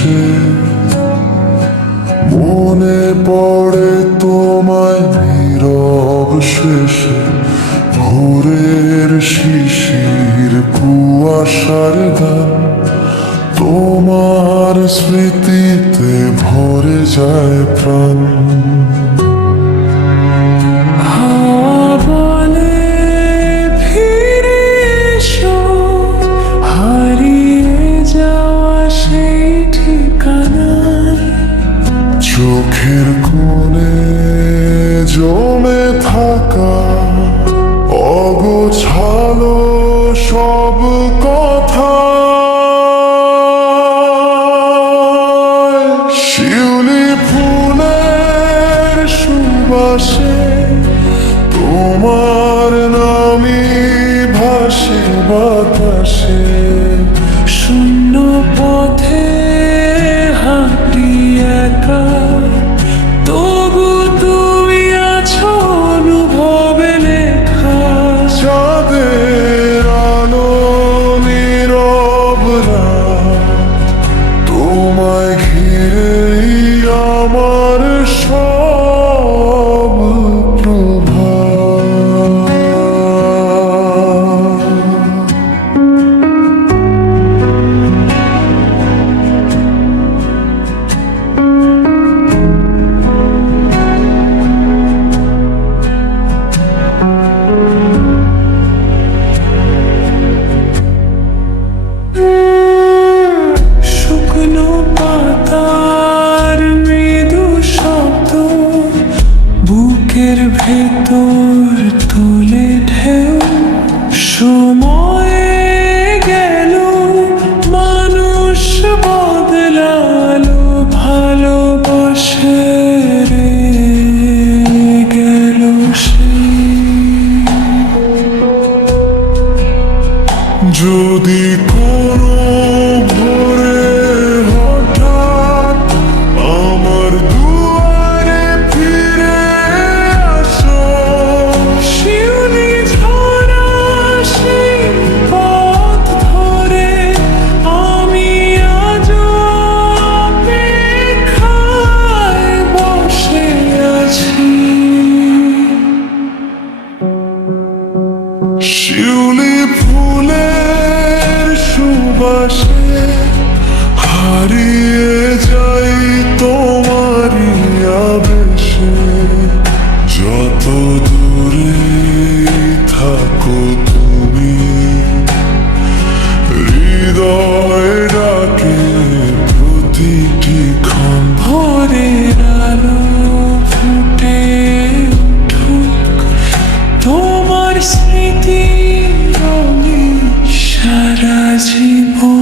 বসে মনে পড়ে তোমায় নীরব শেষে, ভোরের শিশির কুয়াশার গান তোমার স্মৃতিতে ভরে যায় প্রাণ। চোখের কোণে জমে থাকা অগোছালো সব কথা, শিউলি ফুলের সুবাসে তোমার নামই ভাসে বাতাসে। শূন্য পথে হাঁটি একা, তবু তুমি আছো অনুভবে লেখা। চাঁদের আলো নীরব রাত, তোমায় ঘিরেই আমার সব প্রভাত। শুকনো পাতার মৃদু শব্দ বুকের ভেতর তুলে ঢেউ। সময় গেল, মানুষ বদলালো, ভালোবাসে রে গেল সে। যদি কোনো ভোরে হঠাৎ আমার দুয়ারে ফিরে আসো, শিউলি ঝরা সেই পথ ধরে আমি আজও অপেক্ষায় বসে আছি। শিউলি ফুলের সুবাসে হারিয়ে যাই তোমারই আবেশে। যত দূরে থাকো তুমি, হৃদয় ডাকে প্রতিটি ক্ষণ। ভোরের আলো ফুটে উঠুক, তোমার স্মৃতি রঙে সারা জীবন।